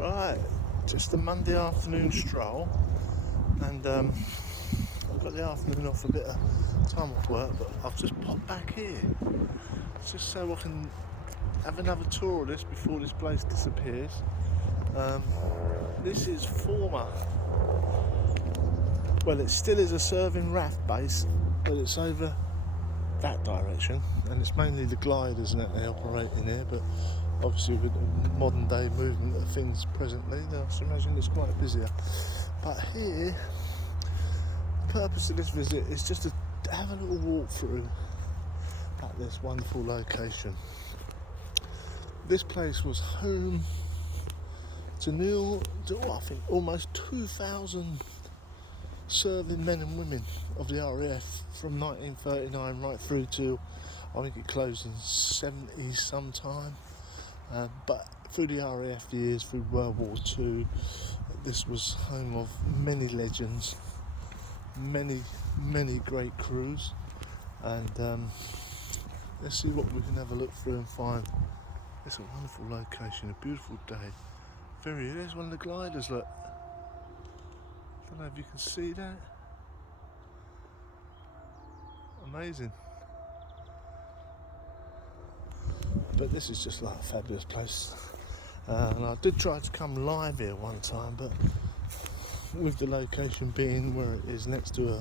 Right, just a Monday afternoon stroll, and I've got the afternoon off, a bit of time off work, but I've just popped back here just so I can have another tour of this before this place disappears. This is well, it still is a serving RAF base, but it's over that direction, and it's mainly the gliders that they operate in here, but obviously with the modern day movement of things presently, I imagine it's quite busier. But here, the purpose of this visit is just to have a little walk through at this wonderful location. This place was home to I think almost 2,000 serving men and women of the RAF from 1939 right through to, I think it closed in 70s sometime. But through the RAF years, through World War II, this was home of many legends, many great crews, and let's see what we can have a look through and find. It's a wonderful location, a beautiful day. There's one of the gliders, look. I don't know if you can see that. Amazing. But this is just like a fabulous place. And I did try to come live here one time, but with the location being where it is next to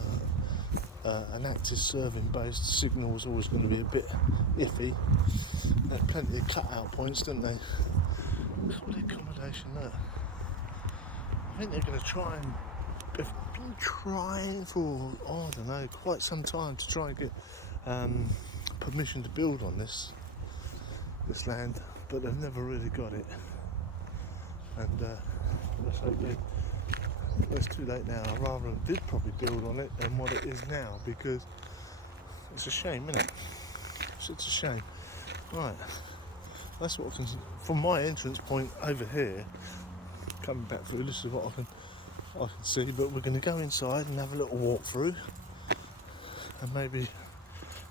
an active serving base, the signal was always going to be a bit iffy. They had plenty of cut-out points, didn't they? Look at the accommodation there. I think they're going to try and... They've been trying for, I don't know, quite some time to try and get permission to build on this land, but they've never really got it. And let's hope it's too late now. I rather did probably build on it than what it is now, because it's a shame, isn't it? It's such a shame. Right, that's what I can, from my entrance point over here, coming back through, this is what I can see, but we're going to go inside and have a little walk through and maybe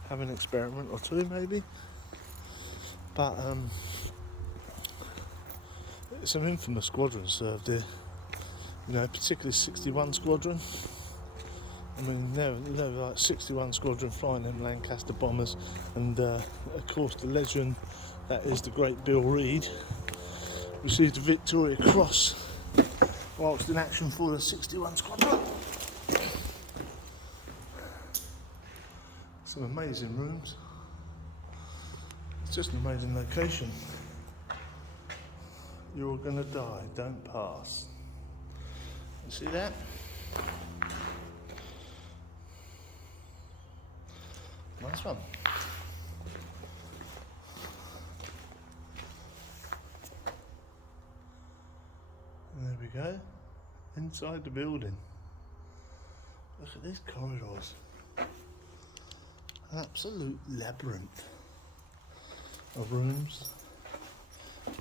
have an experiment or two, maybe. But it's an infamous squadron served here, you know, particularly 61 Squadron. I mean, like 61 Squadron flying them Lancaster bombers, and of course the legend that is the great Bill Reid received the Victoria Cross whilst in action for the 61 Squadron. Some amazing rooms. It's just an amazing location. You're gonna die, don't pass. You see that? Nice one. And there we go, inside the building. Look at these corridors. An absolute labyrinth of rooms.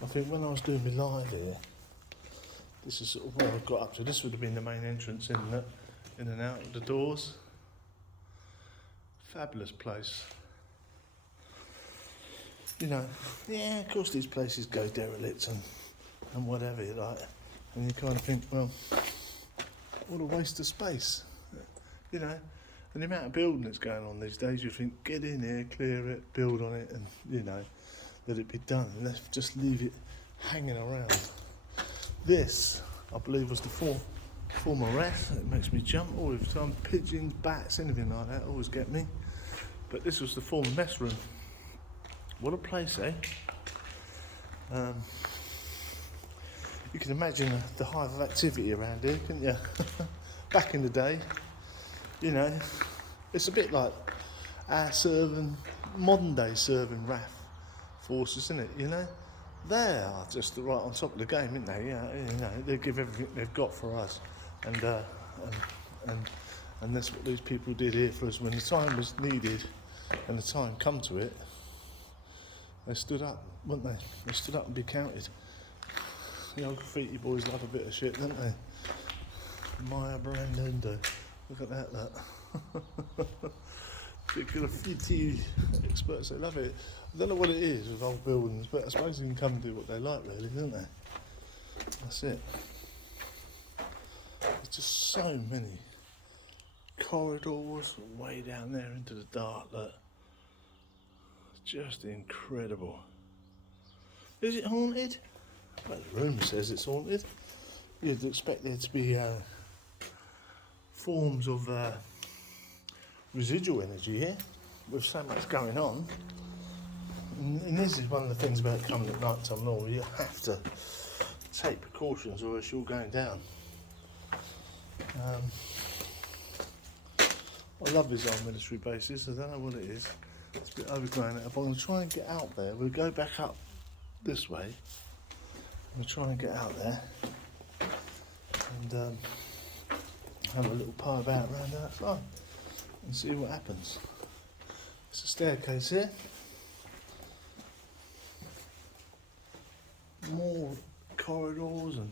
I think when I was doing my live here, this is sort of where I got up to. This would have been the main entrance in and out of the doors. Fabulous place. You know, yeah, of course these places go derelict and whatever you like, and you kind of think, well, what a waste of space, you know. And the amount of building that's going on these days, you think, get in here, clear it, build on it, and you know, let it be done, and let's just leave it hanging around. This, I believe, was the former RAF. It makes me jump all the time. Pigeons, bats, anything like that always get me. But this was the former mess room. What a place, eh? You can imagine the hive of activity around here, couldn't you? Back in the day, you know, it's a bit like our modern day serving RAF forces, isn't it? You know, they are just right on top of the game, aren't they? Yeah, you know, they give everything they've got for us, and that's what these people did here for us when the time was needed, and the time come to it. They stood up, weren't they? They stood up and be counted. The old graffiti boys love a bit of shit, don't they? Maya Brandendo. Look at that, look. Graffiti experts, they love it. I don't know what it is with old buildings, but I suppose they can come and do what they like, really, don't they? That's it. There's just so many corridors way down there into the dark. Look, just incredible. Is it haunted? Well, the rumour says it's haunted. You'd expect there to be forms of residual energy here with so much going on. And this is one of the things about coming at night time normally. You have to take precautions or else you're going down. I love these old military bases. I don't know what it is. It's a bit overgrown. If I'm going to try and get out there, we'll go back up this way. We'll try and get out there and have a little pie about around outside and see what happens. It's a staircase here. More corridors, and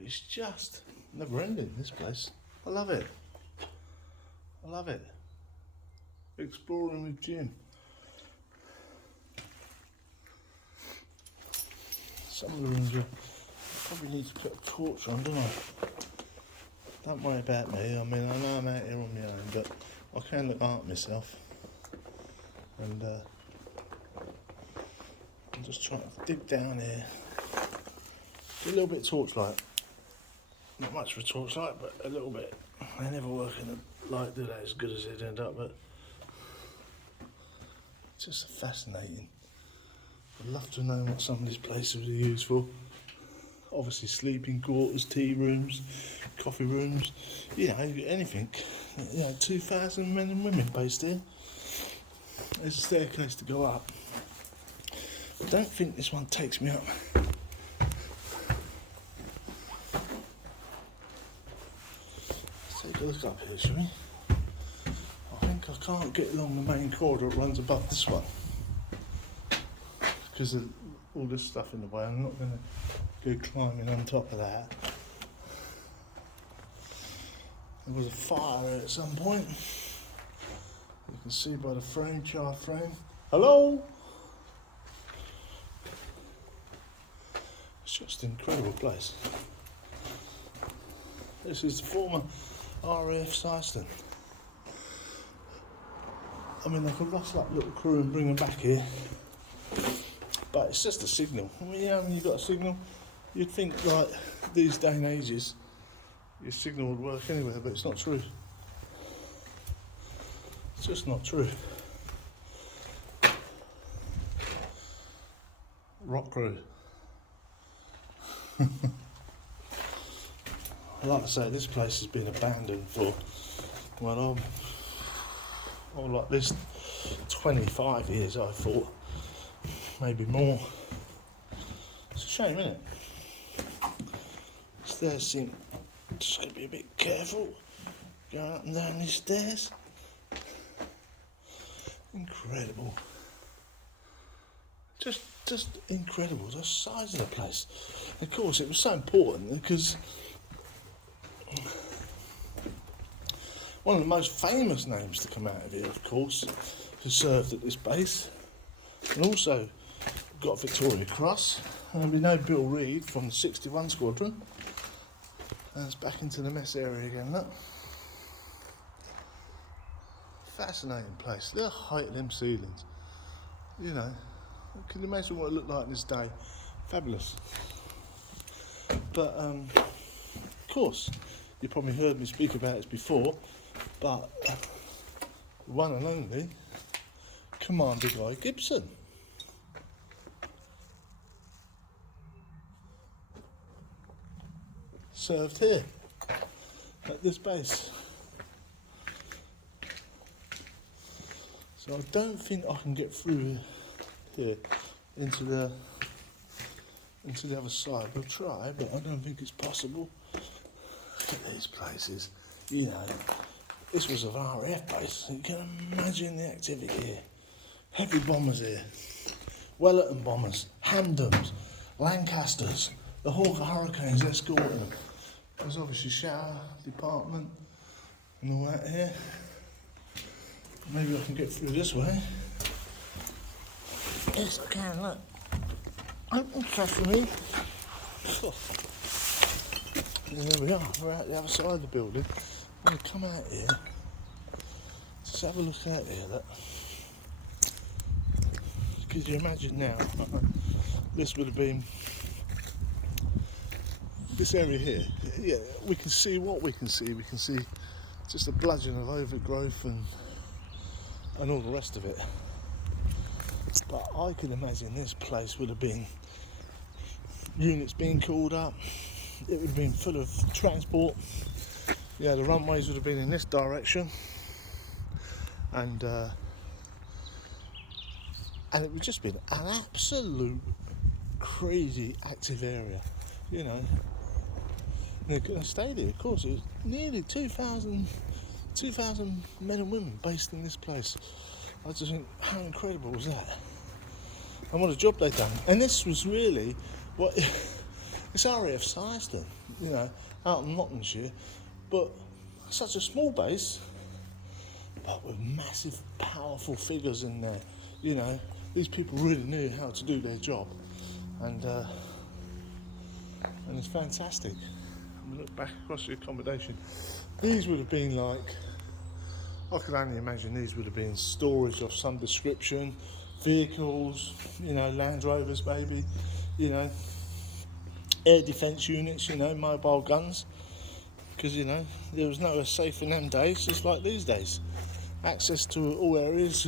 it's just never ending, this place. I love it. I love it. Exploring with Jim. Some of the rooms I probably need to put a torch on, don't I? Don't worry about me. I mean, I know I'm out here on my own, but I can look after myself. And I'm just trying to dig down here. Do a little bit of torchlight. Not much for a torchlight, but a little bit. They never work in the light, do they? As good as they'd end up, but it's just fascinating. I'd love to know what some of these places are used for. Obviously, sleeping quarters, tea rooms, coffee rooms. You know, anything. 2,000 men and women based here. There's a staircase to go up. I don't think this one takes me up. Let's take a look up here, shall we? I think I can't get along the main corridor that runs above this one because of all this stuff in the way. I'm not going to go climbing on top of that. There was a fire at some point. You can see by the frame, char frame. Hello? It's just an incredible place. This is the former RAF Syerston. I mean, they could rustle up little crew and bring them back here, but it's just a signal. I mean, when you've got a signal, you'd think like these day and ages, your signal would work anywhere, but it's not true. It's just not true. Rock crew. Like I say, this place has been abandoned for, well, like this 25 years, I thought. Maybe more. It's a shame, isn't it? Stairs seem to be a bit careful going up and down these stairs. Incredible. Just incredible, the size of the place. Of course, it was so important because one of the most famous names to come out of here, of course, who served at this base, and also got a Victoria Cross. And we know Bill Reid from the 61 Squadron. And it's back into the mess area again, look. Fascinating place. The height of them ceilings. You know, can you imagine what it looked like this day? Fabulous. But, of course, you probably heard me speak about this before, but the one and only Commander Guy Gibson. Served here at this base. So I don't think I can get through here into the other side. We'll try, but I don't think it's possible. Look at these places. You know, this was a RAF base. You can imagine the activity here. Heavy bombers here. Wellerton bombers, Hamdens, Lancasters, the Hawker Hurricanes escorting them. There's obviously shower department and all that here. Maybe I can get through this way. Yes, I can, look. Open for me. And there we are, we're out the other side of the building. I'm going to come out here, just have a look out here, look. Could you imagine now, this would have been, this area here, yeah, we can see what we can see just a bludgeon of overgrowth and all the rest of it. But I can imagine this place would have been units being called up, it would have been full of transport, yeah, the runways would have been in this direction, and it would just been an absolute crazy active area, you know. And they couldn't have stayed here, of course. It was nearly 2,000 men and women based in this place. I just think, how incredible was that? And what a job they'd done. And this was really what it's RAF Syerston, you know, out in Nottinghamshire, but such a small base, but with massive, powerful figures in there. You know, these people really knew how to do their job, and it's fantastic. I'm look back across the accommodation. These would have been like, I can only imagine these would have been storage of some description, vehicles, you know, Land Rovers maybe, you know, air defence units, you know, mobile guns, because, you know, there was no safe in them days, just like these days. Access to all areas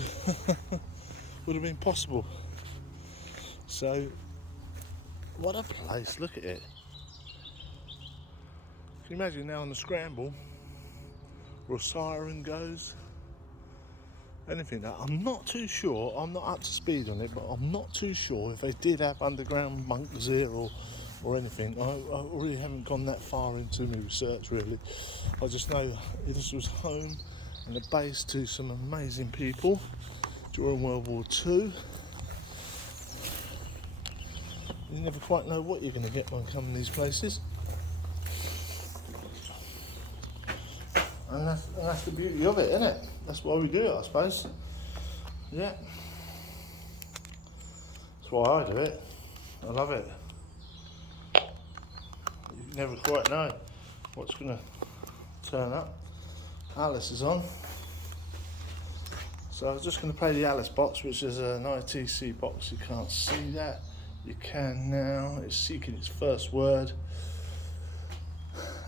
would have been possible. So, what a place, look at it. Can you imagine now on the scramble, where a siren goes, anything like that. I'm not too sure, I'm not up to speed on it, but I'm not too sure if they did have underground bunkers here or anything. I really haven't gone that far into my research really. I just know this was home and a base to some amazing people during World War II. You never quite know what you're going to get when coming to these places. And that's the beauty of it, isn't it? That's why we do it, I suppose. Yeah. That's why I do it. I love it. You never quite know what's going to turn up. Alice is on. So I was just going to play the Alice box, which is an ITC box. You can't see that. You can now. It's seeking its first word.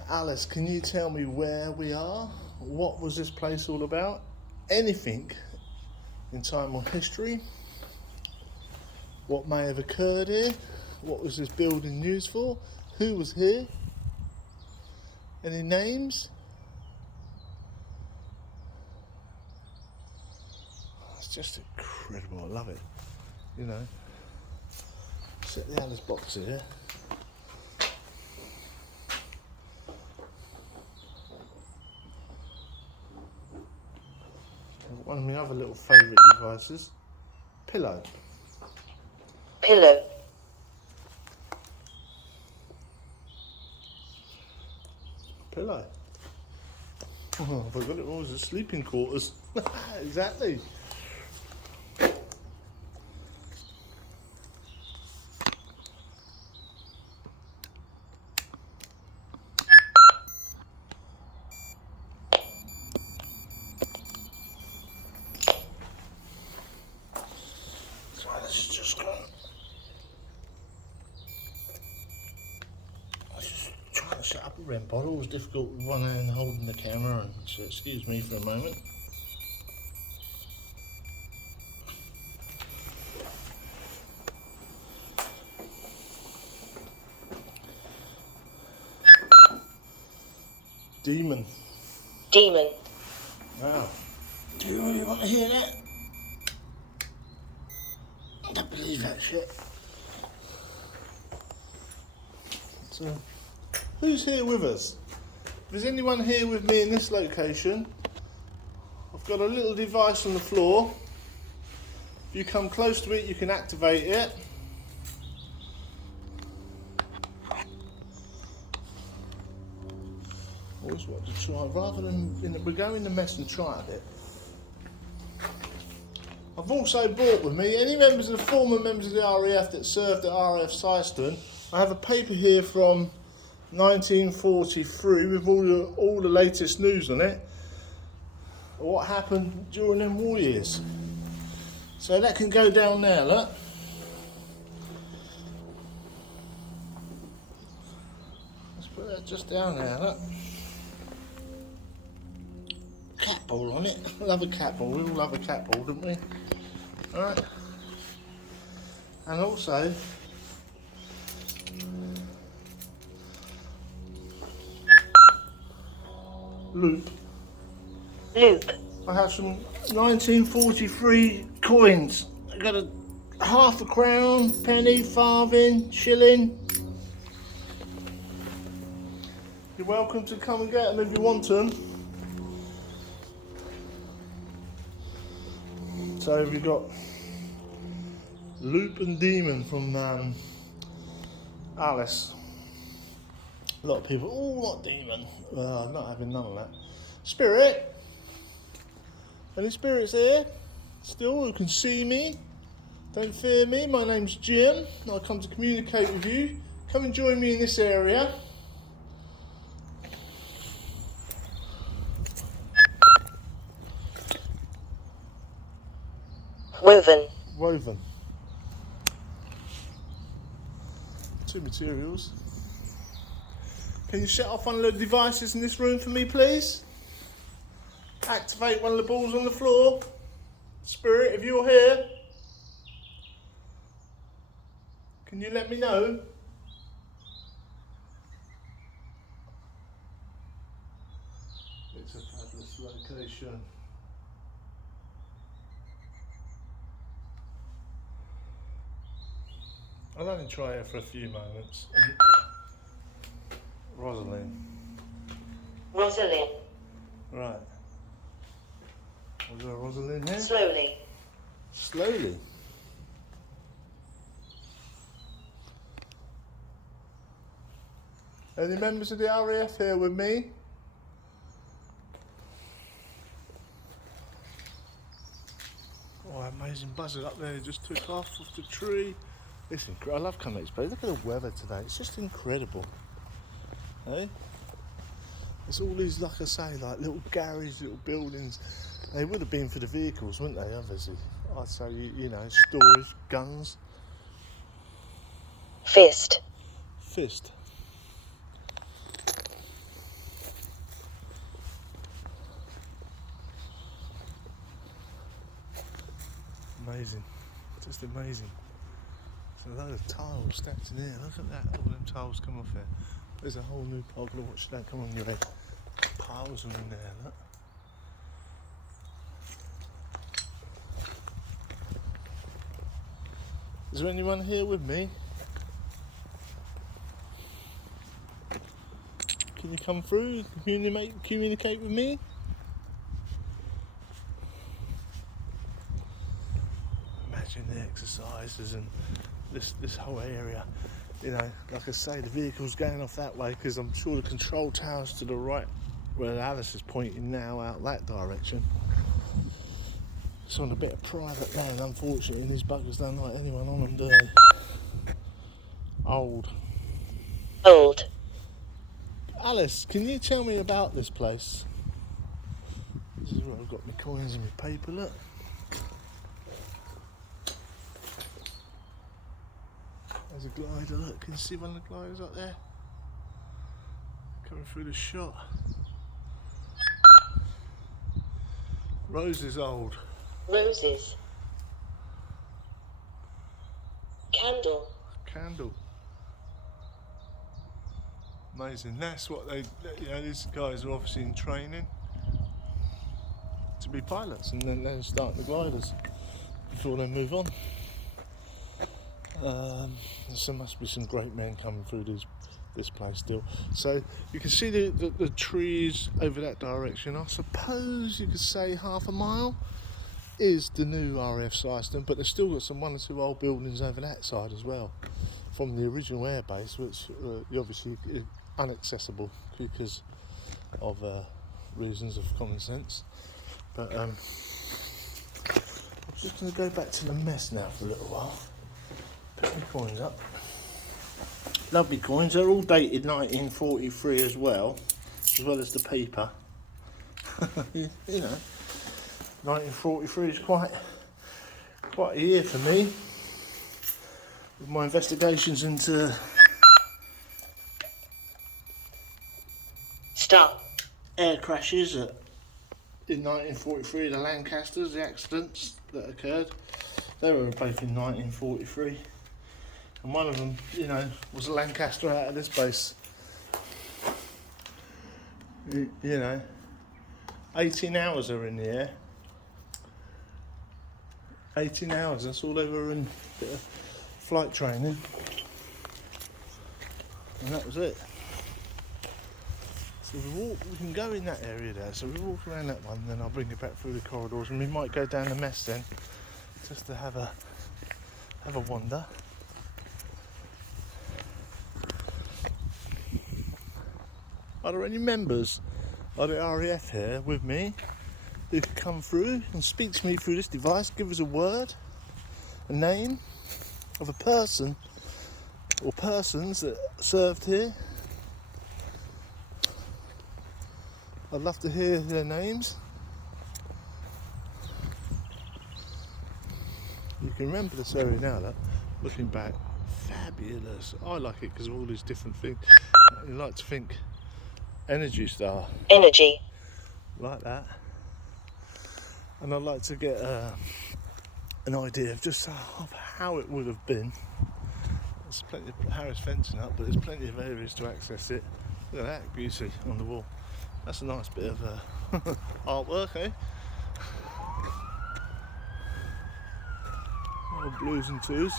Alice, can you tell me where we are? What was this place all about? Anything in time or history? What may have occurred here? What was this building used for? Who was here? Any names? It's just incredible, I love it. You know, set the Alice box here. One of my other little favourite devices, pillow. Pillow. Pillow. Oh, I forgot it was the sleeping quarters. Exactly. Set up a REM bottle. It was difficult with one hand holding the camera, and so excuse me for a moment. Demon. Demon. Wow. Do you really want to hear that? I don't believe that shit. So, who's here with us? If there's anyone here with me in this location, I've got a little device on the floor. If you come close to it, you can activate it. Always want to try, rather than we go in the mess and try a bit. I've also brought with me any members of the former members of the RAF that served at RAF Syerston. I have a paper here from 1943 with all the latest news on it. What happened during them war years. So that can go down there, look. Let's put that just down there, look. Cat ball on it. I love a cat ball. We all love a cat ball, don't we? Alright. And also, loop. I have some 1943 coins. I got a half a crown, penny, farthing, shilling. You're welcome to come and get them if you want them. So we've got Loop and Demon from Alice. A lot of people, oh, not Demon. I'm not having none of that. Spirit. Any spirits here? Still, who can see me? Don't fear me. My name's Jim. I come to communicate with you. Come and join me in this area. Woven. Two materials. Can you set off one of the devices in this room for me, please? Activate one of the balls on the floor. Spirit, if you're here, can you let me know? It's a fabulous location. I'll only try it for a few moments. Rosalind. Right. Was there a Rosalind here? Slowly. Any members of the RAF here with me? Oh, amazing buzzard up there, just took off the tree. Listen, I love coming to this place. Look at the weather today, it's just incredible. Hey? It's all these, like I say, like little garages, little buildings. They would have been for the vehicles, wouldn't they, obviously? I'd say, you know, storage, guns. Fist. Amazing, just amazing. There's a load of tiles stacked in here. Look at that, all them tiles come off there. There's a whole new pile. Watch that come on your head. Piles are in there, look. Is there anyone here with me? Can you come through, communicate with me? Imagine the exercises and this whole area. You know, like I say, the vehicle's going off that way because I'm sure the control tower's to the right, where Alice is pointing now, out that direction. It's on a bit of private land, unfortunately, and these buggers don't like anyone on them, do they? Old. Alice, can you tell me about this place? This is where I've got my coins and my paper, look. There's a glider, look, can you see one of the gliders up there? Coming through the shot. Roses old. Candle. Amazing. That's what they, you know, these guys are obviously in training to be pilots, and then they're starting the gliders before they move on. So there must be some great men coming through this place still. So you can see the trees over that direction. I suppose you could say half a mile is the new RAF Syerston, but they've still got one or two old buildings over that side as well from the original airbase, which obviously inaccessible because of reasons of common sense. But I'm just going to go back to the mess now for a little while. Pick my coins up. Lovely coins. They're all dated 1943 as well as the paper. You know, 1943 is quite a year for me. With my investigations into Stop. air crashes in 1943, the Lancasters, the accidents that occurred, they were both in 1943. And one of them, you know, was a Lancaster out of this base. You know, 18 hours are in the air. 18 hours, that's all they were in. Bit of flight training. And that was it. So we can go in that area there. So we walk around that one, and then I'll bring it back through the corridors, and we might go down the mess then, just to have a wander. Are there any members of the RAF here with me who could come through and speak to me through this device, give us a word, a name of a person or persons that served here? I'd love to hear their names. You can remember this area now, look, looking back, fabulous. I like it because of all these different things. You like to think Energy Star. Energy. Like that. And I'd like to get an idea of just of how it would have been. There's plenty of Harris fencing up, but there's plenty of areas to access it. Look at that beauty on the wall. That's a nice bit of artwork, eh? All blues and twos.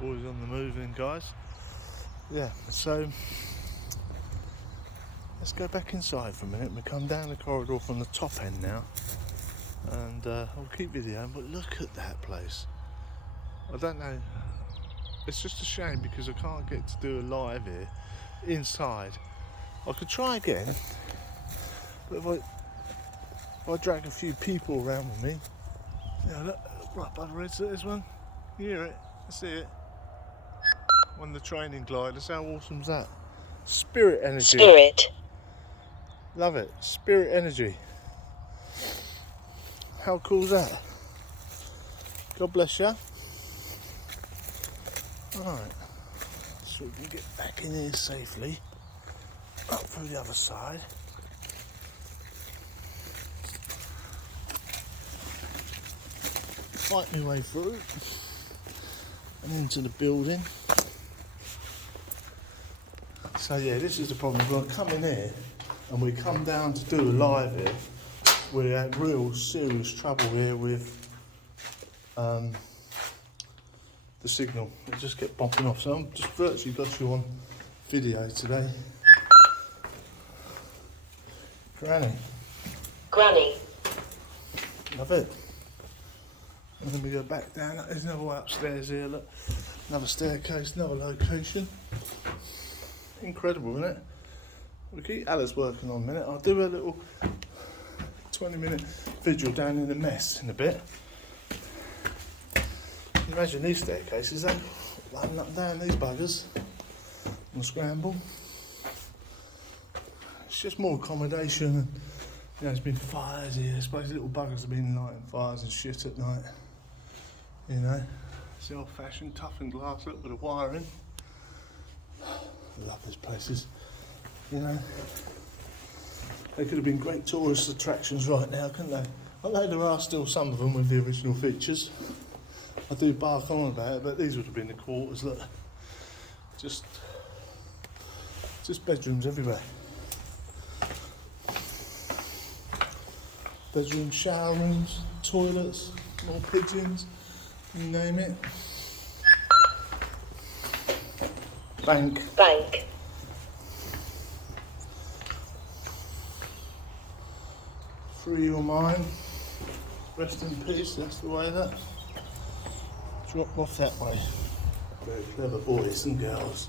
Always on the move then, guys. Yeah, so let's go back inside for a minute. We come down the corridor from the top end now, and I'll keep videoing, but look at that place. I don't know, it's just a shame because I can't get to do a live here inside. I could try again, but if I drag a few people around with me, yeah, look, right by the red, so this one, you hear it, I see it. On the training gliders, how awesome's that? Spirit energy. Spirit. Love it. Spirit energy. How cool's that? God bless you. Alright. So we can get back in here safely. Up through the other side. Fight my way through. And into the building. So yeah, this is the problem. When I come in here and we come down to do a live here, we're at real serious trouble here with the signal. It just kept bumping off. So I'm just virtually got you on video today. Granny. Granny. Love it. And then we go back down. There's another way upstairs here. Look, another staircase, another location. Incredible, isn't it? We'll keep Alice working on a minute. I'll do a little 20-minute vigil down in the mess in a bit. Imagine these staircases, they run up down these buggers and scramble. It's just more accommodation. And, you know, there's been fires here. I suppose little buggers have been lighting fires and shit at night. You know, it's the old-fashioned toughened glass up with a wiring. I love these places, you know. They could have been great tourist attractions right now, couldn't they? I know there are still some of them with the original features. I do bark on about it, but these would have been the quarters. Look, just bedrooms everywhere. Bedrooms, shower rooms, toilets, more pigeons, you name it. Bank. Bank. Free your mind. Rest in peace, that's the way that. Drop off that way. Very clever boys and girls.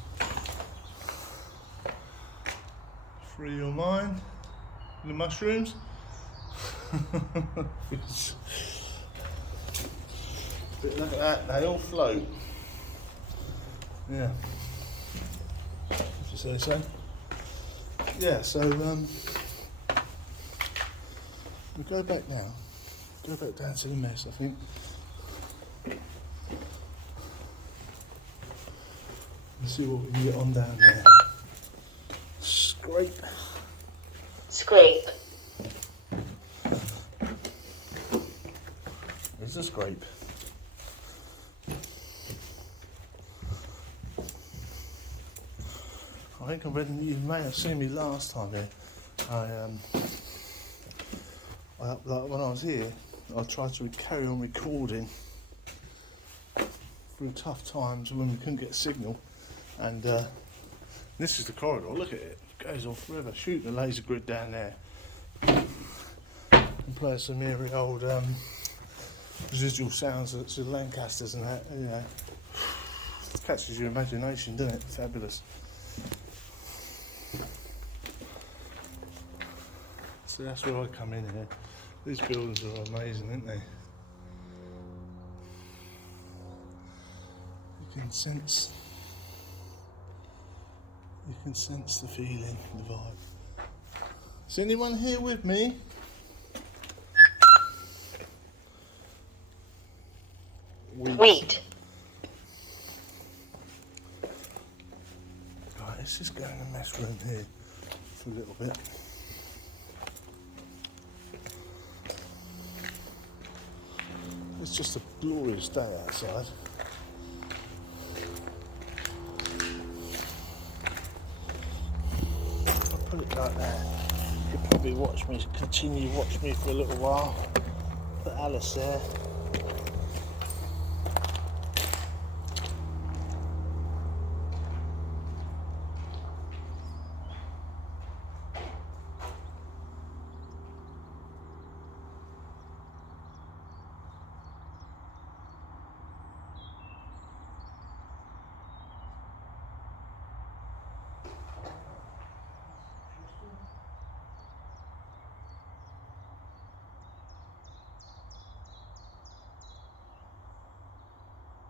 Free your mind. The mushrooms. Look at that, they all float. Yeah. If you say so. Yeah, so we go back now. Go back down to the mess, I think. Let's see what we can get on down there. Scrape. Scrape. There's a scrape. I think you may have seen me last time here. Like when I was here, I tried to carry on recording through tough times when we couldn't get a signal. And this is the corridor, look at it. It goes on forever. Shoot the laser grid down there. And play some eerie old residual sounds of the Lancasters and that, you know. It catches your imagination, doesn't it? Fabulous. So that's where I come in here. These buildings are amazing, aren't they? You can sense the feeling, the vibe. Is anyone here with me? Wheat. Right, let's just go in the mess room here for a little bit. It's just a glorious day outside. I'll put it like that. You'll probably continue to watch me for a little while. Put Alice there.